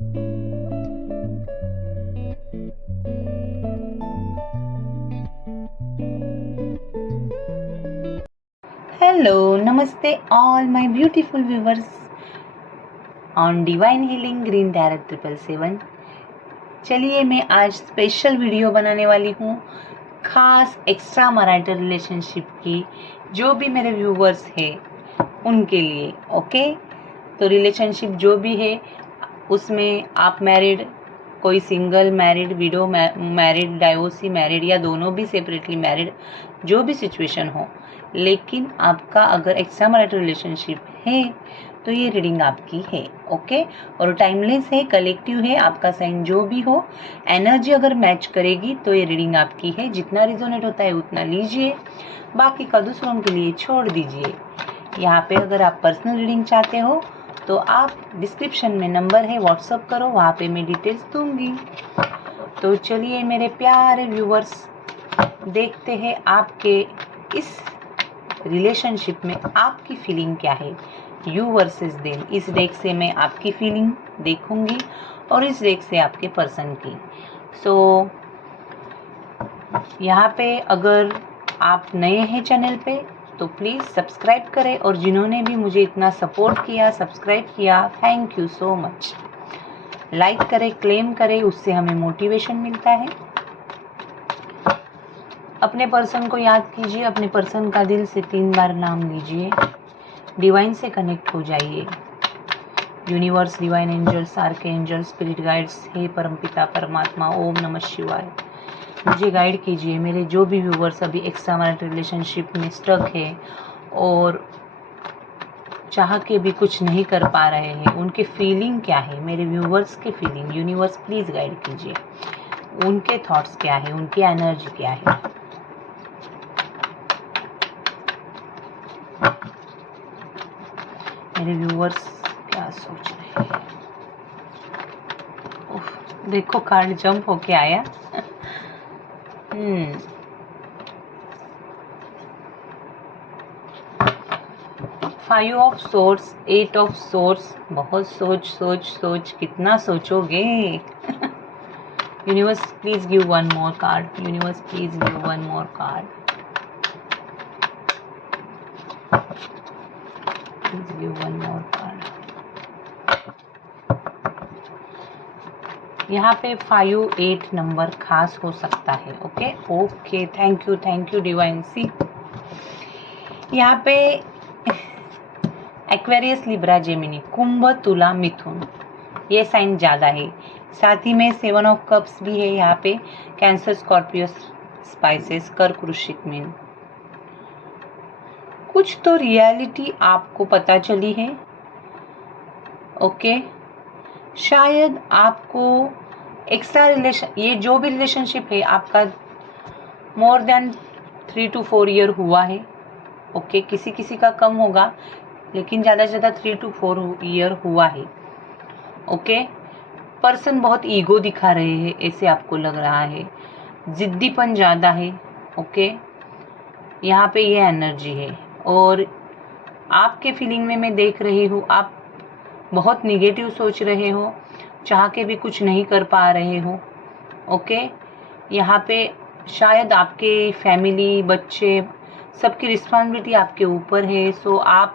Hello, Namaste, all my beautiful viewers on Divine Healing Green Tarot 777। चलिए मैं आज special video बनाने वाली हूँ खास एक्स्ट्रा मैरिटल रिलेशनशिप की, जो भी मेरे व्यूवर्स हैं उनके लिए। ओके, तो रिलेशनशिप जो भी है उसमें आप मैरिड, कोई single, married, window, married, divorcee, married या दोनों भी सेपरेटली मैरिड, जो भी सिचुएशन हो, लेकिन आपका अगर एक्स्ट्रा मैरिटल रिलेशनशिप है तो ये रीडिंग आपकी है। ओके, और टाइमलेस है, कलेक्टिव है, आपका साइन जो भी हो, एनर्जी अगर मैच करेगी तो ये रीडिंग आपकी है। जितना रिजोनेट होता है उतना लीजिए, बाकी का दूसरों के लिए छोड़ दीजिए। यहाँ पे अगर आप पर्सनल रीडिंग चाहते हो तो आप डिस्क्रिप्शन में नंबर है, व्हाट्सअप करो, वहाँ पे मैं डिटेल्स दूंगी। तो चलिए मेरे प्यारे व्यूवर्स, देखते हैं आपके इस रिलेशनशिप में आपकी फीलिंग क्या है। यू वर्सेस देम, इस डेक से मैं आपकी फीलिंग देखूंगी और इस डेक से आपके पर्सन की। सो यहाँ पे अगर आप नए हैं चैनल पे तो प्लीज़ सब्सक्राइब करें, और जिन्होंने भी मुझे इतना सपोर्ट किया, सब्सक्राइब किया, thank you so much. Like करें, क्लेम करें, उससे हमें मोटिवेशन मिलता है। अपने पर्सन को याद कीजिए, अपने पर्सन का दिल से 3 बार नाम लीजिए, डिवाइन से कनेक्ट हो जाइए। Universe, divine angels, arch angels, spirit guides, हे परमपिता परमात्मा, ओम नमः शिवाय, मुझे गाइड कीजिए। मेरे जो भी व्यूवर्स अभी एक्स्ट्रा मैरिटल रिलेशनशिप में स्टक है और चाह के भी कुछ नहीं कर पा रहे हैं, उनके फीलिंग क्या है, मेरे व्यूवर्स के फीलिंग यूनिवर्स प्लीज़ गाइड कीजिए। उनके थॉट्स क्या है, उनकी एनर्जी क्या है। मेरे व्यूवर्स क्या सोच रहे हैं। देखो कार्ड जंप होके आया। 5 ऑफ सोर्स, 8 ऑफ सोर्स, बहुत सोच सोच सोच, कितना सोचोगे। Universe please give one more card, universe please give one more card, please give one more card. यहाँ पे 5, 8 नंबर खास हो सकता है। Okay okay, thank you divine see. यहाँ पे एक्वेरियस, लिब्रा, जेमिनी, कुंभ, तुला, मिथुन, ये साइन ज़्यादा है। साथ ही में 7 ऑफ कप्स भी है यहाँ पे। कैंसर, स्कॉर्पियो, स्पाइसेस, कर्क, वृश्चिक, मीन। कुछ तो रियलिटी आपको पता चली है। ओके, शायद आपको एक्स्ट्रा रिलेशन, ये जो भी रिलेशनशिप है आपका मोर देन 3 to 4 ईयर हुआ है। ओके, किसी किसी का कम होगा, लेकिन ज़्यादा से ज़्यादा 3 to 4 ईयर हुआ है। ओके, पर्सन बहुत ईगो दिखा रहे हैं, ऐसे आपको लग रहा है, जिद्दीपन ज़्यादा है। ओके, यहाँ पे ये एनर्जी है, और आपके फीलिंग में मैं देख रही हूँ आप बहुत निगेटिव सोच रहे हो, चाह के भी कुछ नहीं कर पा रहे हो। ओके, यहाँ पे शायद आपके फैमिली, बच्चे, सबकी रिस्पॉन्सिबिलिटी आपके ऊपर है। सो आप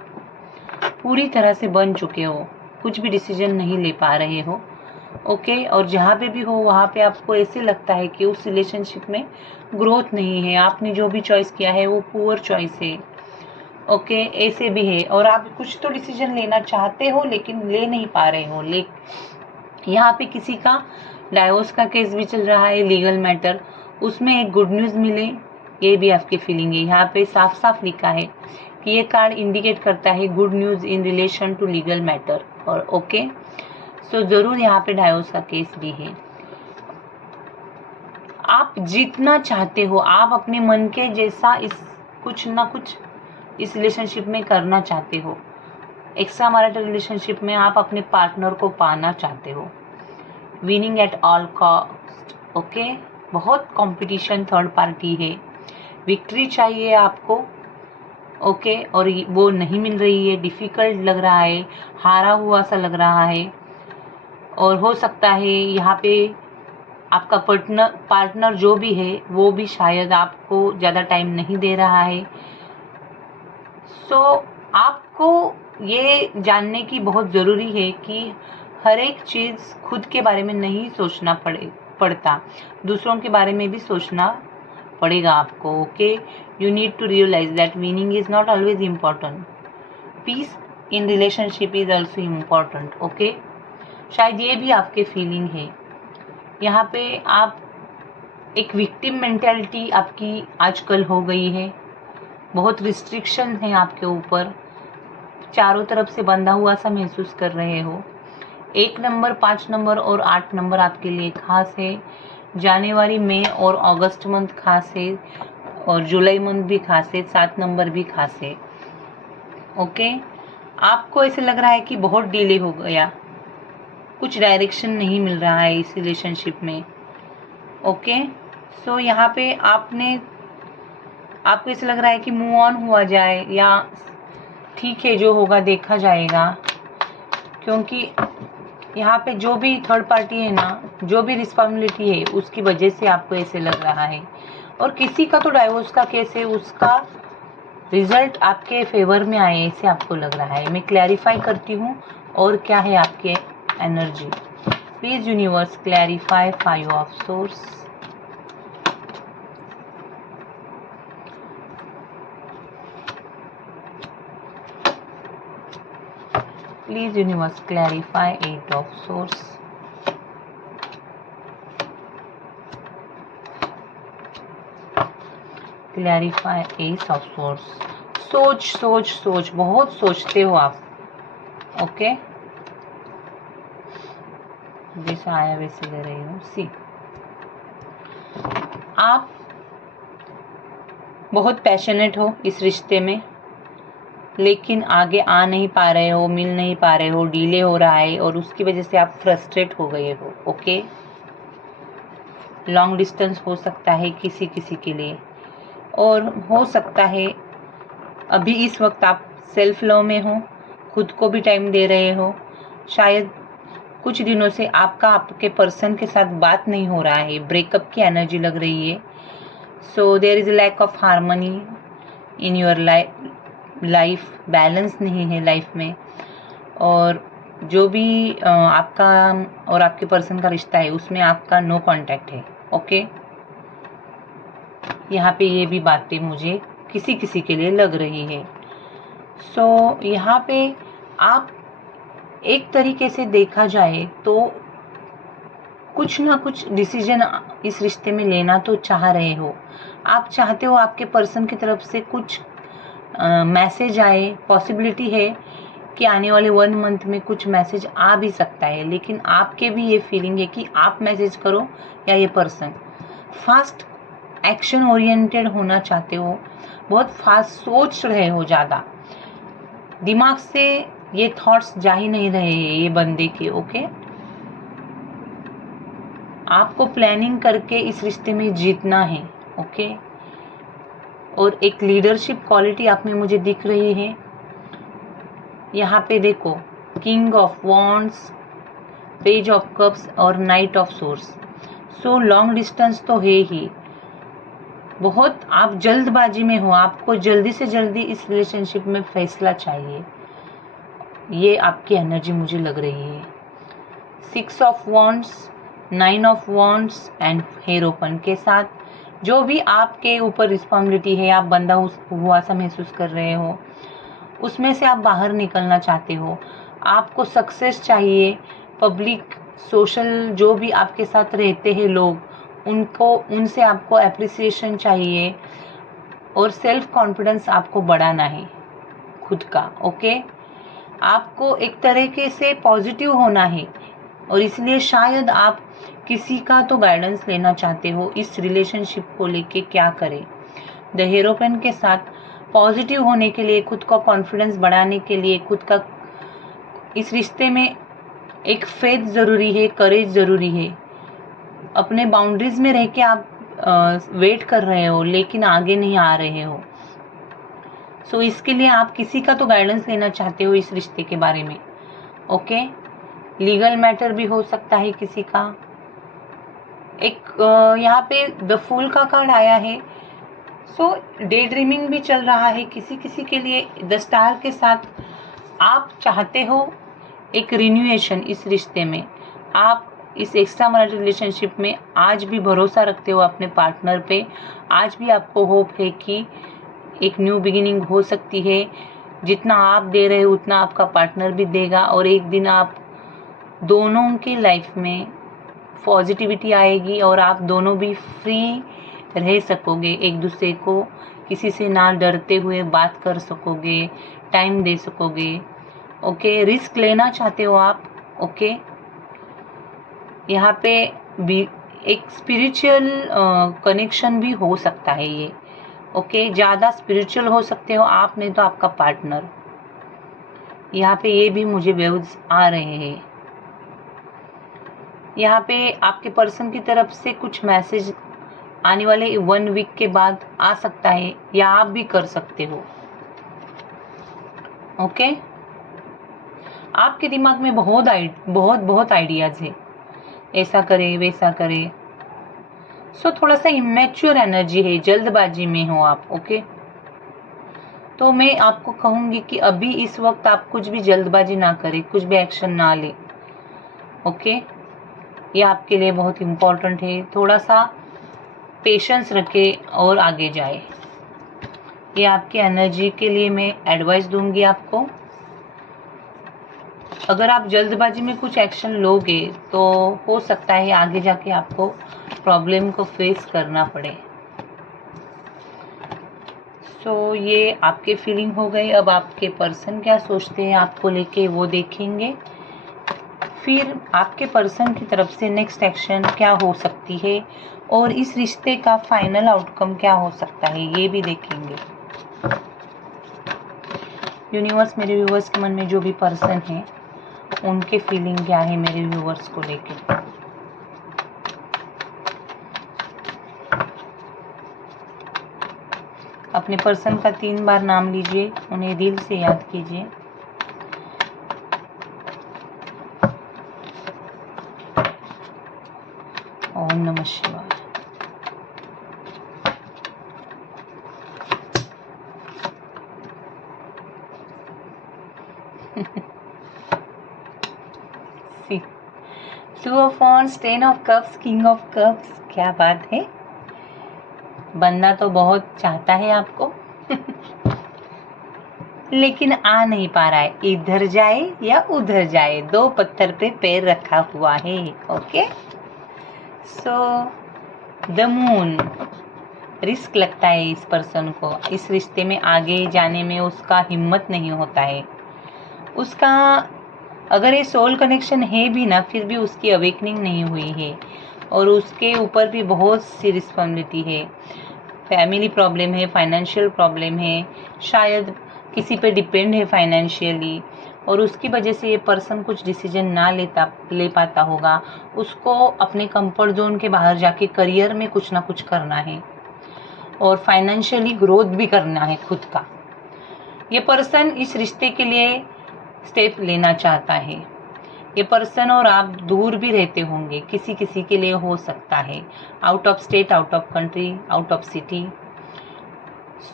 पूरी तरह से बन चुके हो, कुछ भी डिसीजन नहीं ले पा रहे हो। ओके, और जहाँ पे भी हो वहाँ पे आपको ऐसे लगता है कि उस रिलेशनशिप में ग्रोथ नहीं है, आपने जो भी चॉइस किया है वो पुअर चॉइस है। ओके, ऐसे भी है, और आप कुछ तो डिसीजन लेना चाहते हो लेकिन ले नहीं पा रहे हो। यहाँ पे किसी का डाइवोर्स का केस भी चल रहा है, लीगल मैटर, उसमें एक गुड न्यूज़ मिले, ये भी आपकी फीलिंग है। यहाँ पे साफ साफ लिखा है कि ये कार्ड इंडिकेट करता है good news in relation to legal matter. और ओके, सो ज़रूर यहाँ पे डाइवोर्स का केस भी है। आप जीतना चाहते हो, आप अपने मन के जैसा कुछ ना कुछ इस रिलेशनशिप में करना चाहते हो। एक्स्ट्रा मैरिटल रिलेशनशिप में आप अपने पार्टनर को पाना चाहते हो, winning at all cost. Okay, बहुत कंपटीशन, थर्ड पार्टी है, विक्ट्री चाहिए आपको। ओके, और वो नहीं मिल रही है, डिफ़िकल्ट लग रहा है, हारा हुआ सा लग रहा है। और हो सकता है यहाँ पे आपका पार्टनर जो भी है वो भी शायद आपको ज़्यादा टाइम नहीं दे रहा है। सो आपको ये जानने की बहुत ज़रूरी है कि हर एक चीज़ खुद के बारे में नहीं सोचना पड़ता, दूसरों के बारे में भी सोचना पड़ेगा आपको। Okay, you need to realise that winning is not always important, peace in relationship is also important. Okay, शायद ये भी आपके फीलिंग है। यहाँ पे आप एक विक्टिम मेंटेलिटी आपकी आजकल हो गई है, बहुत रिस्ट्रिक्शन है आपके ऊपर, चारों तरफ से बंधा हुआ सा महसूस कर रहे हो। 1 नंबर, 5 नंबर और 8 नंबर आपके लिए खास है। जनवरी, मई और अगस्त मंथ खास है और जुलाई मंथ भी खास है, 7 नंबर भी खास है। ओके, आपको ऐसे लग रहा है कि बहुत डिले हो गया, कुछ डायरेक्शन नहीं मिल रहा है इस रिलेशनशिप में। ओके, सो यहाँ पे आपको ऐसा लग रहा है कि मूव ऑन हुआ जाए या ठीक है जो होगा देखा जाएगा, क्योंकि यहाँ पे जो भी थर्ड पार्टी है ना, जो भी रिस्पॉन्सिबिलिटी है उसकी वजह से आपको ऐसे लग रहा है। और किसी का तो डाइवोर्स का केस है, उसका रिजल्ट आपके फेवर में आए ऐसे आपको लग रहा है। मैं क्लैरिफाई करती हूँ और क्या है आपके energy. Please universe clarify 5 of source. Please universe clarify 8 of swords. Clarify ace of swords. सोच बहुत सोचते हो आप। ओके, जैसा आया वैसे ले रही हूँ। सी, आप बहुत पैशनेट हो इस रिश्ते में, लेकिन आगे आ नहीं पा रहे हो, मिल नहीं पा रहे हो, डिले हो रहा है और उसकी वजह से आप फ्रस्ट्रेट हो गए हो। ओके, लॉन्ग डिस्टेंस हो सकता है किसी किसी के लिए, और हो सकता है अभी इस वक्त आप सेल्फ लव में हो, खुद को भी टाइम दे रहे हो। शायद कुछ दिनों से आपके पर्सन के साथ बात नहीं हो रहा है, ब्रेकअप की एनर्जी लग रही है। So there is a lack of harmony in your life, balance नहीं है लाइफ में। और जो भी आपका और आपके पर्सन का रिश्ता है उसमें आपका नो कांटेक्ट है। ओके, यहाँ पे ये भी बातें मुझे किसी किसी के लिए लग रही है। सो यहाँ पे आप एक तरीके से देखा जाए तो कुछ ना कुछ डिसीजन इस रिश्ते में लेना तो चाह रहे हो। आप चाहते हो आपके पर्सन की तरफ से कुछ मैसेज आए, पॉसिबिलिटी है कि आने वाले 1 मंथ में कुछ मैसेज आ भी सकता है, लेकिन आपके भी ये फीलिंग है कि आप मैसेज करो या ये पर्सन। फास्ट एक्शन ओरिएंटेड होना चाहते हो, बहुत फास्ट सोच रहे हो, ज़्यादा दिमाग से ये थॉट्स जा ही नहीं रहे हैं ये बंदे के। ओके, आपको प्लानिंग करके इस रिश्ते में जीतना है। ओके, और एक लीडरशिप क्वालिटी आप में मुझे दिख रही है। यहाँ पे देखो, king of wands, page of cups और knight of swords. So long distance तो है ही, बहुत आप जल्दबाजी में हो, आपको जल्दी से जल्दी इस रिलेशनशिप में फैसला चाहिए, ये आपकी एनर्जी मुझे लग रही है। 6 of wands, 9 of wands and hierophant के साथ जो भी आपके ऊपर रिस्पॉन्सिबिलिटी है, आप बंधा हुआ सा महसूस कर रहे हो, उसमें से आप बाहर निकलना चाहते हो। आपको सक्सेस चाहिए, पब्लिक सोशल जो भी आपके साथ रहते हैं लोग, उनसे आपको एप्रिसिएशन चाहिए और सेल्फ कॉन्फिडेंस आपको बढ़ाना है खुद का। ओके, आपको एक तरीके से पॉजिटिव होना है और इसलिए शायद आप किसी का तो गाइडेंस लेना चाहते हो इस रिलेशनशिप को लेके क्या करें। द हीरोपेन के साथ पॉजिटिव होने के लिए, खुद का कॉन्फिडेंस बढ़ाने के लिए, खुद का इस रिश्ते में एक फेथ ज़रूरी है, करेज ज़रूरी है। अपने बाउंड्रीज में रह के आप वेट कर रहे हो लेकिन आगे नहीं आ रहे हो। सो इसके लिए आप किसी का तो गाइडेंस लेना चाहते हो इस रिश्ते के बारे में। ओके, लीगल मैटर भी हो सकता है किसी का। एक यहाँ पे द फूल का कार्ड आया है। सो डे ड्रीमिंग भी चल रहा है किसी किसी के लिए। द स्टार के साथ आप चाहते हो एक रिन्यूएशन इस रिश्ते में। आप इस एक्स्ट्रा मैरिटल रिलेशनशिप में आज भी भरोसा रखते हो अपने पार्टनर पे। आज भी आपको होप है कि एक न्यू बिगिनिंग हो सकती है। जितना आप दे रहे हो उतना आपका पार्टनर भी देगा, और एक दिन आप दोनों की लाइफ में पॉजिटिविटी आएगी और आप दोनों भी फ्री रह सकोगे, एक दूसरे को किसी से ना डरते हुए बात कर सकोगे, टाइम दे सकोगे। ओके, रिस्क लेना चाहते हो आप। ओके, यहाँ पे भी एक स्पिरिचुअल कनेक्शन भी हो सकता है ये। ओके, ज़्यादा स्पिरिचुअल हो सकते हो आप, नहीं तो आपका पार्टनर। यहाँ पे ये भी मुझे वेव्स आ रहे हैं। यहाँ पे आपके पर्सन की तरफ से कुछ मैसेज आने वाले 1 वीक के बाद आ सकता है, या आप भी कर सकते हो। ओके, आपके दिमाग में बहुत आइडियाज है, ऐसा करे वैसा करे। सो थोड़ा सा इमेच्योर एनर्जी है, जल्दबाजी में हो आप। ओके, तो मैं आपको कहूंगी कि अभी इस वक्त आप कुछ भी जल्दबाजी ना करें, कुछ भी एक्शन ना ले। ओके, ये आपके लिए बहुत इम्पोर्टेंट है। थोड़ा सा पेशेंस रखे और आगे जाए। ये आपकी एनर्जी के लिए मैं एडवाइस दूंगी आपको। अगर आप जल्दबाजी में कुछ एक्शन लोगे तो हो सकता है आगे जाके आपको प्रॉब्लम को फेस करना पड़े। सो ये आपके फीलिंग हो गए। अब आपके पर्सन क्या सोचते हैं आपको लेके, वो देखेंगे। फिर आपके पर्सन की तरफ से नेक्स्ट एक्शन क्या हो सकती है, और इस रिश्ते का फाइनल आउटकम क्या हो सकता है, ये भी देखेंगे। यूनिवर्स, मेरे व्यूवर्स के मन में जो भी पर्सन है उनके फीलिंग क्या है मेरे व्यूवर्स को लेके। अपने पर्सन का 3 बार नाम लीजिए, उन्हें दिल से याद कीजिए। ओम नमः शिवाय। Two of wands, 10 of cups, king of cups. क्या बात है, बंदा तो बहुत चाहता है आपको लेकिन आ नहीं पा रहा है। इधर जाए या उधर जाए, 2 पत्थर पे पैर रखा हुआ है। Okay, so the moon. Risk लगता है इस पर्सन को, इस रिश्ते में आगे जाने में उसका हिम्मत नहीं होता है। उसका अगर ये सोल कनेक्शन है भी ना, फिर भी उसकी अवेकनिंग नहीं हुई है, और उसके ऊपर भी बहुत सी रिस्पॉन्सिबिलिटी है। फैमिली प्रॉब्लम है, फाइनेंशियल प्रॉब्लम है, शायद किसी पे डिपेंड है फाइनेंशियली, और उसकी वजह से ये पर्सन कुछ डिसीजन ना ले पाता होगा। उसको अपने कंफर्ट जोन के बाहर जाके करियर में कुछ ना कुछ करना है, और फाइनेंशियली ग्रोथ भी करना है खुद का। ये पर्सन इस रिश्ते के लिए स्टेप लेना चाहता है। ये पर्सन और आप दूर भी रहते होंगे, किसी किसी के लिए हो सकता है out of state, out of country, out of city.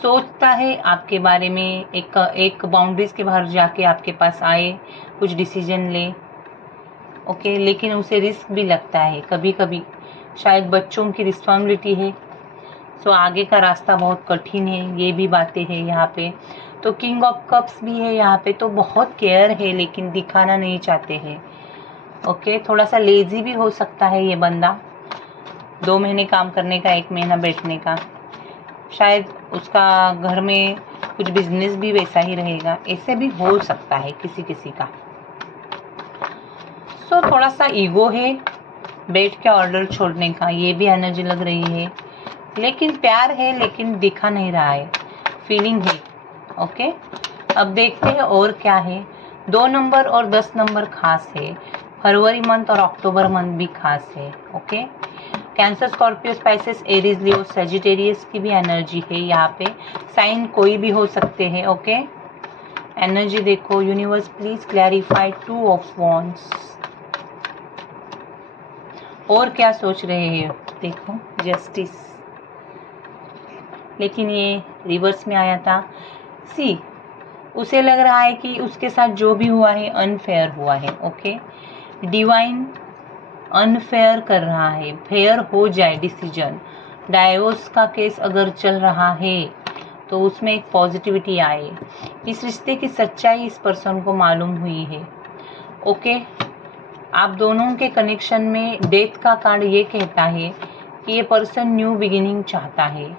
सोचता है आपके बारे में, एक बाउंड्रीज के बाहर जाके आपके पास आए, कुछ डिसीजन ले। ओके, लेकिन उसे रिस्क भी लगता है कभी कभी, शायद बच्चों की रिस्पॉन्सिबिलिटी है। सो आगे का रास्ता बहुत कठिन है, ये भी बातें हैं यहाँ पे। तो किंग ऑफ कप्स भी है यहाँ पे, तो बहुत केयर है लेकिन दिखाना नहीं चाहते हैं। ओके, थोड़ा सा लेजी भी हो सकता है ये बंदा, 2 महीने काम करने का, 1 महीना बैठने का। शायद उसका घर में कुछ बिजनेस भी वैसा ही रहेगा, ऐसे भी हो सकता है किसी किसी का। सो थोड़ा सा ईगो है, बैठ के ऑर्डर छोड़ने का, ये भी एनर्जी लग रही है। लेकिन प्यार है, लेकिन दिखा नहीं रहा है, फीलिंग है। ओके, अब देखते हैं और क्या है। 2 नंबर और 10 नंबर खास है। फरवरी मंथ और अक्टूबर मंथ भी खास है। Okay, Cancer, Scorpio, Pisces, Aries, Leo, Sagittarius की भी एनर्जी है यहाँ पे। साइन कोई भी हो सकते हैं। ओके, एनर्जी देखो universe, please clarify 2 of wands. और क्या सोच रहे हैं, देखो जस्टिस, लेकिन ये रिवर्स में आया था। सी, उसे लग रहा है कि उसके साथ जो भी हुआ है अनफेयर हुआ है। ओके, डिवाइन अनफेयर कर रहा है, फेयर हो जाए डिसीजन। डाइवोर्स का केस अगर चल रहा है तो उसमें एक पॉजिटिविटी आए। इस रिश्ते की सच्चाई इस पर्सन को मालूम हुई है। ओके, आप दोनों के कनेक्शन में डेथ का कार्ड ये कहता है कि ये पर्सन न्यू बिगिनिंग चाहता है।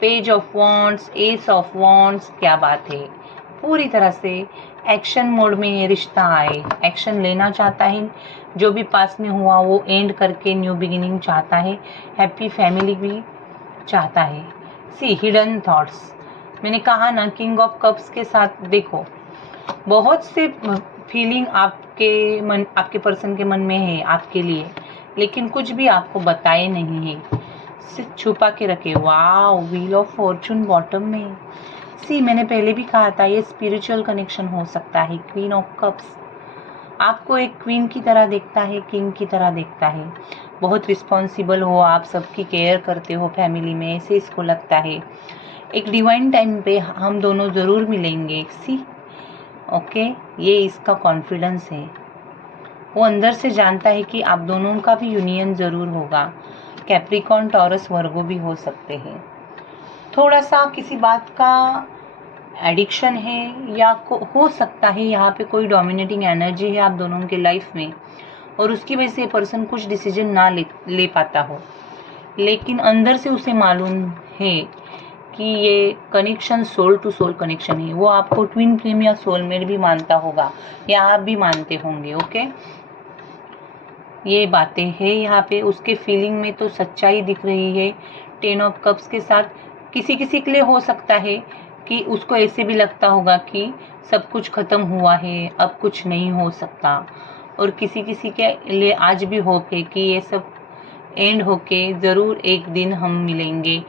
Page of wands, S of wands, क्या बात है, पूरी तरह से एक्शन मोड में ये रिश्ता आए, एक्शन लेना चाहता है। जो भी पास में हुआ वो एंड करके न्यू बिगिनिंग चाहता है, हैप्पी फैमिली भी चाहता है। सी, हिडन थॉट्स, मैंने कहा ना किंग ऑफ कप्स के साथ देखो बहुत से फीलिंग आपके पर्सन के मन में है आपके लिए, लेकिन कुछ भी आपको बताए नहीं है, सिर्फ छुपा के रखे। Wow, wheel of Fortune bottom में। सी, मैंने पहले भी कहा था ये स्पिरिचुअल कनेक्शन हो सकता है। क्वीन ऑफ कप्स आपको एक क्वीन की तरह देखता है, किंग की तरह देखता है। बहुत रिस्पॉन्सिबल हो आप, सबकी केयर करते हो फैमिली में, ऐसे इसको लगता है। एक डिवाइन टाइम पे हम दोनों ज़रूर मिलेंगे। सी, ओके, ये इसका कॉन्फिडेंस है। वो अंदर से जानता है कि आप दोनों का भी यूनियन ज़रूर होगा। कैप्रिकॉर्न, टॉरस, वर्गो भी हो सकते हैं। थोड़ा सा किसी बात का एडिक्शन है या हो सकता है यहाँ पे कोई डोमिनेटिंग एनर्जी है आप दोनों के लाइफ में, और उसकी वजह से पर्सन कुछ डिसीजन ना ले पाता हो, लेकिन अंदर से उसे मालूम है कि ये connection soul to soul connection है। वो आपको ट्विन फ्लेम या सोलमेट भी मानता होगा, या आप भी मानते होंगे। ओके, ये बातें हैं यहाँ पे। उसके फीलिंग में तो सच्चाई दिख रही है। 10 ऑफ कप्स के साथ किसी किसी के लिए हो सकता है कि उसको ऐसे भी लगता होगा कि सब कुछ खत्म हुआ है, अब कुछ नहीं हो सकता, और किसी किसी के लिए आज भी होप है कि ये सब एंड होके ज़रूर एक दिन हम मिलेंगे।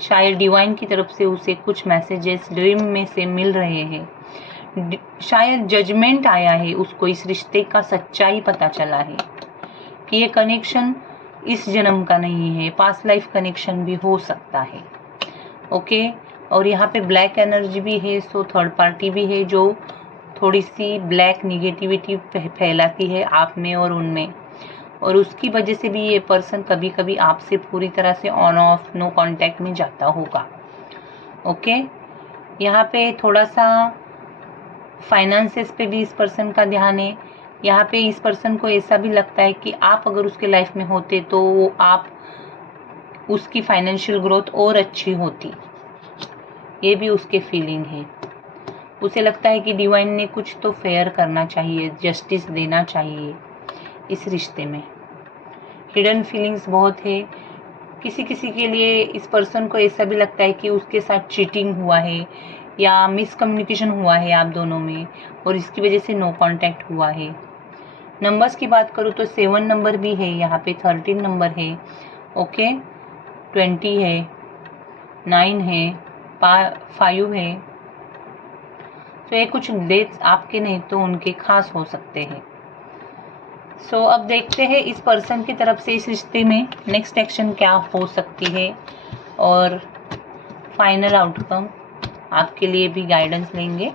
शायद डिवाइन की तरफ से उसे कुछ मैसेजेस ड्रीम में से मिल रहे हैं। शायद जजमेंट आया है, उसको इस रिश्ते का सच्चाई पता चला है कि ये कनेक्शन इस जन्म का नहीं है, पास्ट लाइफ कनेक्शन भी हो सकता है। ओके, और यहाँ पे ब्लैक एनर्जी भी है, सो थर्ड पार्टी भी है जो थोड़ी सी ब्लैक निगेटिविटी फैलाती है आप में और उनमें, और उसकी वजह से भी ये पर्सन कभी कभी आपसे पूरी तरह से ऑन ऑफ नो कांटेक्ट में जाता होगा। ओके, यहाँ पे थोड़ा सा फाइनेंसेस पे भी इस पर्सन का ध्यान है। यहाँ पे इस पर्सन को ऐसा भी लगता है कि आप अगर उसके लाइफ में होते तो आप उसकी फाइनेंशियल ग्रोथ और अच्छी होती, ये भी उसके फीलिंग है। उसे लगता है कि डिवाइन ने कुछ तो फेयर करना चाहिए, जस्टिस देना चाहिए इस रिश्ते में। हिडन फीलिंग्स बहुत है। किसी किसी के लिए इस पर्सन को ऐसा भी लगता है कि उसके साथ चीटिंग हुआ है या मिसकम्युनिकेशन हुआ है आप दोनों में, और इसकी वजह से नो कांटेक्ट हुआ है। नंबर्स की बात करूँ तो 7 नंबर भी है यहाँ पे, 13 नंबर है, ओके, 20 है, 9 है, 5 है। तो ये कुछ डेट्स आपके नहीं तो उनके खास हो सकते हैं। सो अब देखते हैं इस पर्सन की तरफ से इस रिश्ते में नेक्स्ट एक्शन क्या हो सकती है, और फाइनल आउटकम आपके लिए भी गाइडेंस लेंगे।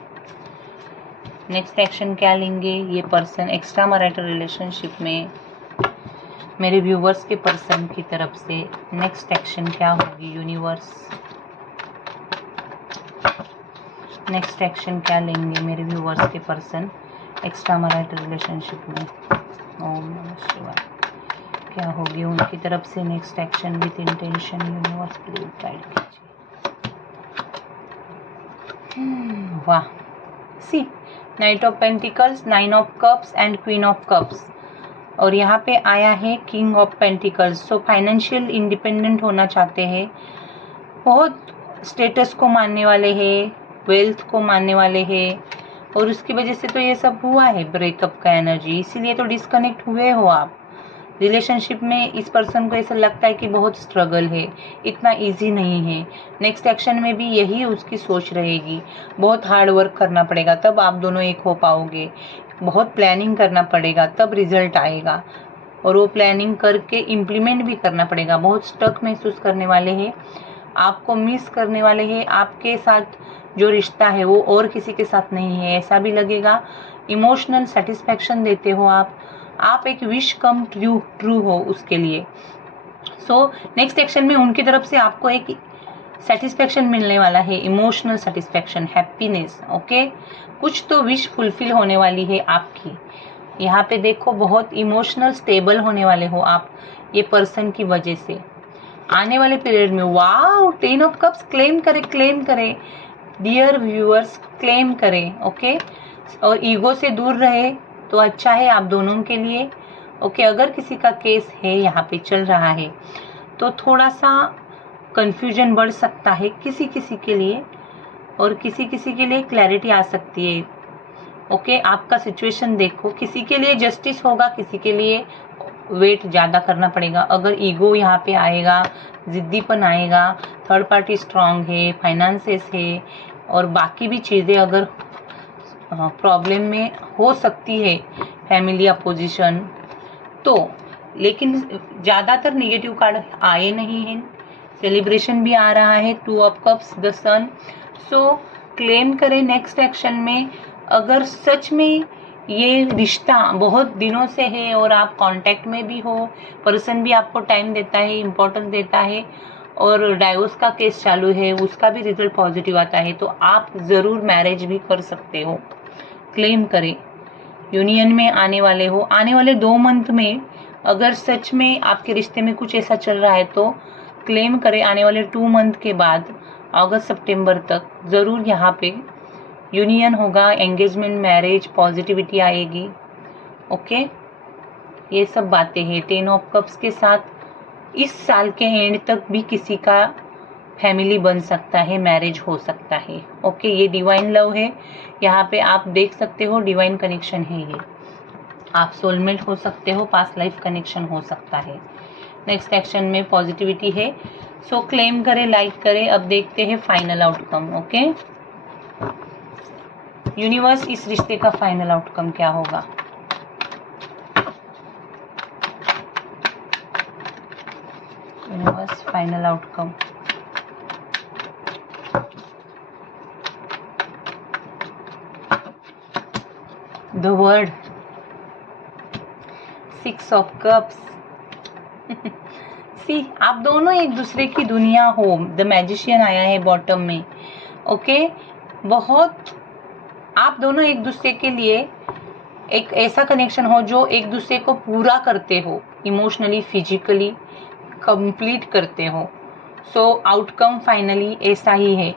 नेक्स्ट एक्शन क्या लेंगे ये पर्सन एक्स्ट्रा मैरिटल रिलेशनशिप में, मेरे व्यूवर्स के पर्सन की तरफ से नेक्स्ट एक्शन क्या होगी यूनिवर्स। नेक्स्ट एक्शन क्या लेंगे मेरे व्यूवर्स के पर्सन एक्स्ट्रा मैरिटल रिलेशनशिप में। ओम नमः शिवाय। क्या होगी उनकी तरफ से next action with intention, universe please guide कीजिए। वाह, see, knight of pentacles, 9 of cups and queen of cups, और यहाँ पे आया है king of pentacles. So financial independent होना चाहते हैं, बहुत स्टेटस को मानने वाले हैं, वेल्थ को मानने वाले हैं, और उसकी वजह से तो ये सब हुआ है ब्रेकअप का एनर्जी, इसीलिए तो डिस्कनेक्ट हुए हो आप रिलेशनशिप में। इस पर्सन को ऐसा लगता है कि बहुत स्ट्रगल है, इतना इजी नहीं है। नेक्स्ट एक्शन में भी यही उसकी सोच रहेगी, बहुत हार्ड वर्क करना पड़ेगा तब आप दोनों एक हो पाओगे, बहुत प्लानिंग करना पड़ेगा तब रिजल्ट आएगा। और वो प्लानिंग करके इम्प्लीमेंट भी करना पड़ेगा। बहुत स्टक महसूस करने वाले हैं, आपको मिस करने वाले हैं, आपके साथ जो रिश्ता है वो और किसी के साथ नहीं है ऐसा भी लगेगा। इमोशनल सेटिस्फैक्शन देते हो आप एक विश कम ट्रू हो उसके लिए। सो नेक्स्ट एक्शन में उनकी तरफ से आपको एक सेटिस्फैक्शन मिलने वाला है, इमोशनल सेटिस्फैक्शन, हैप्पीनेस। ओके, कुछ तो विश फुलफिल होने वाली है आपकी। यहाँ पे देखो बहुत इमोशनल स्टेबल होने वाले हो आप ये पर्सन की वजह से आने वाले पीरियड में। वाओ, 10 ऑफ कप्स क्लेम करें डियर व्यूअर्स, क्लेम करें। ओके, और ईगो से दूर रहे तो अच्छा है आप दोनों के लिए। ओके, अगर किसी का केस है यहाँ पे चल रहा है तो थोड़ा सा कंफ्यूजन बढ़ सकता है किसी किसी के लिए, और किसी किसी के लिए क्लैरिटी आ सकती है। ओके, आपका सिचुएशन देखो, किसी के लिए जस्टिस होगा, किसी के लिए वेट ज़्यादा करना पड़ेगा। अगर ईगो यहाँ पे आएगा, जिद्दीपन आएगा, थर्ड पार्टी स्ट्रांग है, फाइनेंसेस है और बाकी भी चीज़ें अगर प्रॉब्लम में हो सकती है, फैमिली अपोजिशन तो, लेकिन ज़्यादातर नेगेटिव कार्ड आए नहीं हैं। सेलिब्रेशन भी आ रहा है, 2 of cups, the sun. So claim करें नेक्स्ट एक्शन में। अगर सच में ये रिश्ता बहुत दिनों से है और आप कांटेक्ट में भी हो, पर्सन भी आपको टाइम देता है, इम्पोर्टेंस देता है और डाइवोर्स का केस चालू है, उसका भी रिजल्ट पॉजिटिव आता है, तो आप ज़रूर मैरिज भी कर सकते हो। क्लेम करें, यूनियन में आने वाले हो। आने वाले 2 मंथ में अगर सच में आपके रिश्ते में कुछ ऐसा चल रहा है तो क्लेम करें, आने वाले 2 मंथ के बाद अगस्त सितंबर तक ज़रूर यहाँ पे यूनियन होगा, एंगेजमेंट, मैरिज, पॉजिटिविटी आएगी। ओके, ये सब बातें हैं 10 ऑफ कप्स के साथ। इस साल के एंड तक भी किसी का फैमिली बन सकता है, मैरिज हो सकता है। ओके, ये डिवाइन लव है, यहाँ पे आप देख सकते हो डिवाइन कनेक्शन है ये। आप सोलमेट हो सकते हो, पास्ट लाइफ कनेक्शन हो सकता है। नेक्स्ट एक्शन में पॉजिटिविटी है। सो क्लेम करें, लाइक करें। अब देखते हैं फाइनल आउटकम। ओके, यूनिवर्स, इस रिश्ते का फाइनल आउटकम क्या होगा? Universe, final outcome. The world, 6 of cups. See, आप दोनों एक दूसरे की दुनिया हो। द मैजिशियन आया है बॉटम में। ओके, बहुत आप दोनों एक दूसरे के लिए एक ऐसा कनेक्शन हो जो एक दूसरे को पूरा करते हो, इमोशनली, फिजिकली कंप्लीट करते हो। सो आउटकम फाइनली ऐसा ही है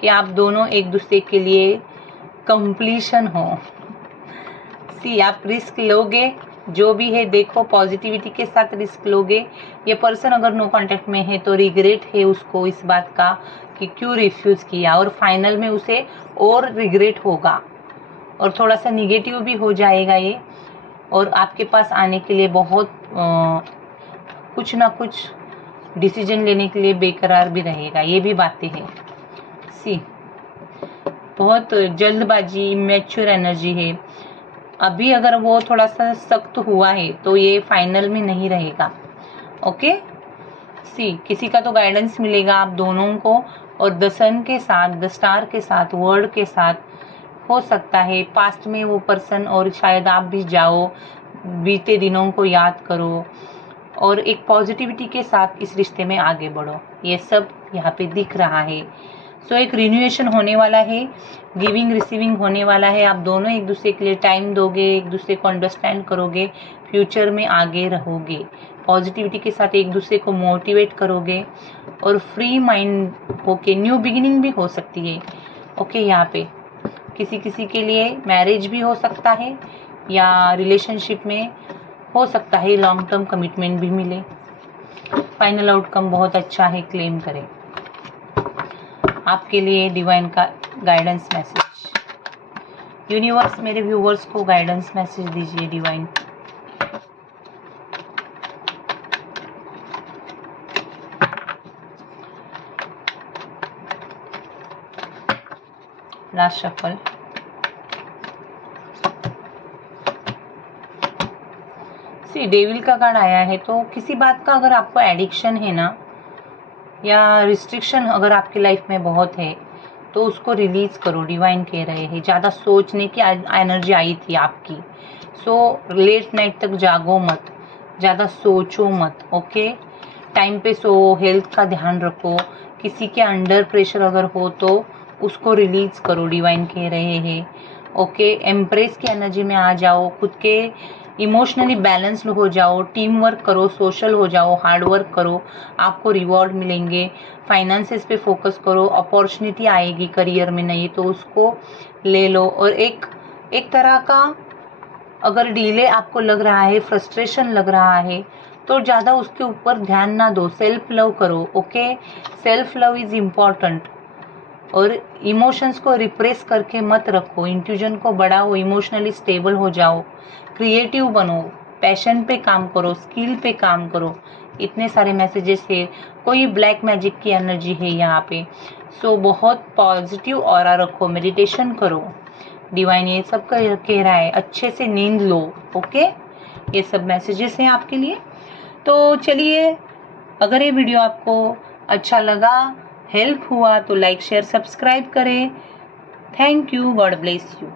कि आप दोनों एक दूसरे के लिए कंप्लीशन हो। सी, आप रिस्क लोगे जो भी है, देखो पॉजिटिविटी के साथ रिस्क लोगे। ये पर्सन अगर नो कांटेक्ट में है तो रिग्रेट है उसको इस बात का कि क्यों रिफ्यूज किया, और फाइनल में उसे और रिग्रेट होगा और थोड़ा सा निगेटिव भी हो जाएगा ये, और आपके पास आने के लिए बहुत कुछ ना कुछ डिसीजन लेने के लिए बेकरार भी रहेगा। ये भी बातें हैं। सी, बहुत जल्दबाजी, मैच्योर एनर्जी है। अभी अगर वो थोड़ा सा सख्त हुआ है तो ये फाइनल में नहीं रहेगा। ओके, सी, किसी का तो गाइडेंस मिलेगा आप दोनों को, और द सन के साथ, द स्टार के साथ, वर्ड के साथ हो सकता है पास्ट में वो पर्सन, और शायद आप भी जाओ, बीते दिनों को याद करो और एक पॉजिटिविटी के साथ इस रिश्ते में आगे बढ़ो। ये सब यहाँ पे दिख रहा है। सो एक रिन्यूएशन होने वाला है, गिविंग रिसीविंग होने वाला है। आप दोनों एक दूसरे के लिए टाइम दोगे, एक दूसरे को अंडरस्टैंड करोगे, फ्यूचर में आगे रहोगे, पॉजिटिविटी के साथ एक दूसरे को मोटिवेट करोगे और फ्री माइंड होके न्यू बिगिनिंग भी हो सकती है। ओके, यहाँ पे किसी किसी के लिए मैरिज भी हो सकता है या रिलेशनशिप में हो सकता है लॉन्ग टर्म कमिटमेंट भी मिले। फाइनल आउटकम बहुत अच्छा है, क्लेम करें। आपके लिए डिवाइन का गाइडेंस मैसेज। यूनिवर्स, मेरे व्यूवर्स को गाइडेंस मैसेज दीजिए divine. Last shuffle. See devil का कार्ड आया है, तो किसी बात का अगर आपको एडिक्शन है ना, या रिस्ट्रिक्शन अगर आपकी लाइफ में बहुत है, तो उसको रिलीज करो। डिवाइन कह रहे हैं ज़्यादा सोचने की एनर्जी आई थी आपकी, सो लेट नाइट तक जागो मत, ज़्यादा सोचो मत। ओके, टाइम पे सो, हेल्थ का ध्यान रखो। किसी के अंडर प्रेशर अगर हो तो उसको रिलीज करो, डिवाइन कह रहे हैं। ओके, एम्प्रेस की एनर्जी में आ जाओ, खुद के इमोशनली बैलेंस्ड हो जाओ, टीम वर्क करो, सोशल हो जाओ, हार्ड वर्क करो, आपको रिवॉर्ड मिलेंगे। फाइनेंसेस पे फोकस करो, अपॉर्चुनिटी आएगी करियर में नई, तो उसको ले लो। और एक तरह का अगर डिले आपको लग रहा है, फ्रस्ट्रेशन लग रहा है, तो ज़्यादा उसके ऊपर ध्यान ना दो, सेल्फ लव करो। Okay, self love is important. और इमोशंस को रिप्रेस करके मत रखो, इंट्यूजन को बढ़ाओ, इमोशनली स्टेबल हो जाओ, क्रिएटिव बनो, पैशन पे काम करो, स्किल पे काम करो। इतने सारे मैसेजेस है। कोई ब्लैक मैजिक की एनर्जी है यहाँ पे, सो बहुत पॉजिटिव ऑरा रखो, मेडिटेशन करो। डिवाइन ये सब कह रहा है, अच्छे से नींद लो। ओके, ये सब मैसेजेस हैं आपके लिए। तो चलिए, अगर ये वीडियो आपको अच्छा लगा, हेल्प हुआ, तो लाइक शेयर सब्सक्राइब करें। Thank you, God bless you.